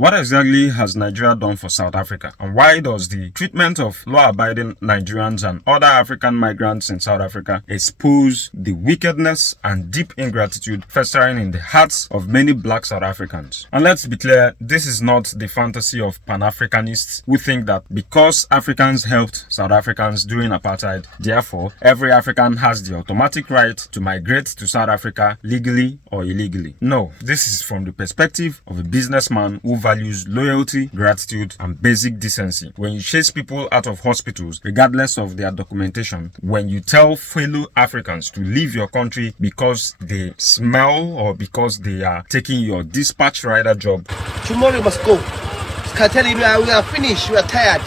What exactly has Nigeria done for South Africa? And why does the treatment of law-abiding Nigerians and other African migrants in South Africa expose the wickedness and deep ingratitude festering in the hearts of many black South Africans? And let's be clear, this is not the fantasy of Pan-Africanists who think that because Africans helped South Africans during apartheid, therefore every African has the automatic right to migrate to South Africa legally or illegally. No, this is from the perspective of a businessman who values loyalty, gratitude, and basic decency. When you chase people out of hospitals, regardless of their documentation, when you tell fellow Africans to leave your country because they smell or because they are taking your dispatch rider job. Tomorrow you must go. I tell you, we are finished. We are tired.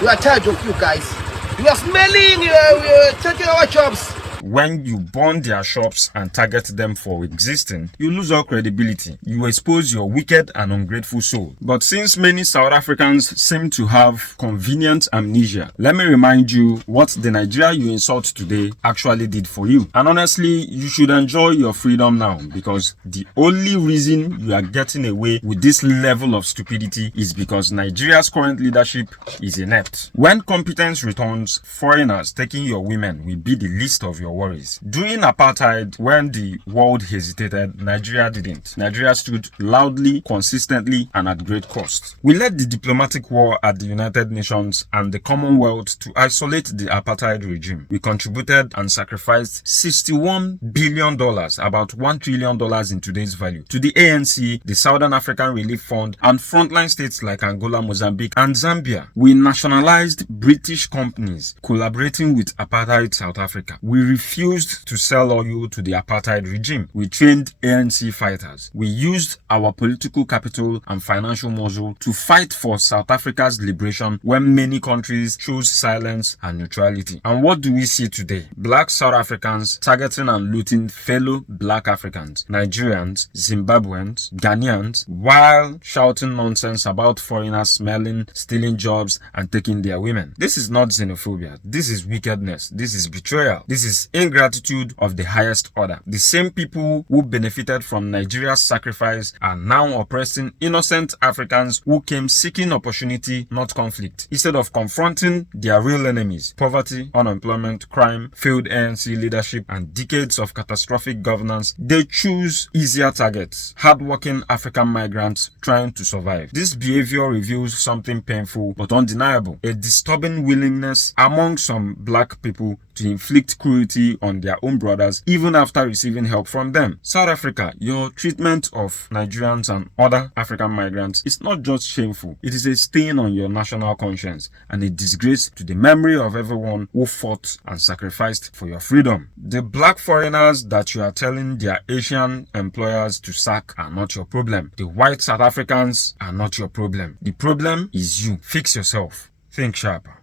We are tired of you guys. You are smelling. We are taking our jobs. When you burn their shops and target them for existing, you lose all credibility. You expose your wicked and ungrateful soul. But since many South Africans seem to have convenient amnesia, let me remind you what the Nigeria you insult today actually did for you. And honestly, you should enjoy your freedom now, because the only reason you are getting away with this level of stupidity is because Nigeria's current leadership is inept. When competence returns, foreigners taking your women will be the least of your worries. During apartheid, when the world hesitated, Nigeria didn't. Nigeria stood loudly, consistently, and at great cost. We led the diplomatic war at the United Nations and the Commonwealth to isolate the apartheid regime. We contributed and sacrificed $61 billion, about $1 trillion in today's value, to the ANC, the Southern African Relief Fund, and frontline states like Angola, Mozambique, and Zambia. We nationalized British companies collaborating with apartheid South Africa. We refused to sell oil to the apartheid regime. We trained ANC fighters. We used our political capital and financial muscle to fight for South Africa's liberation when many countries chose silence and neutrality. And what do we see today? Black South Africans targeting and looting fellow black Africans, Nigerians, Zimbabweans, Ghanaians, while shouting nonsense about foreigners smelling, stealing jobs, and taking their women. This is not xenophobia. This is wickedness. This is betrayal. This is ingratitude of the highest order. The same people who benefited from Nigeria's sacrifice are now oppressing innocent Africans who came seeking opportunity, not conflict. Instead of confronting their real enemies, poverty, unemployment, crime, failed ANC leadership, and decades of catastrophic governance, they choose easier targets, hardworking African migrants trying to survive. This behavior reveals something painful but undeniable: a disturbing willingness among some black people to inflict cruelty on their own brothers even after receiving help from them. South Africa, your treatment of Nigerians and other African migrants is not just shameful, it is a stain on your national conscience and a disgrace to the memory of everyone who fought and sacrificed for your freedom. The black foreigners that you are telling their Asian employers to sack are not your problem. The white South Africans are not your problem. The problem is you. Fix yourself. Think sharper.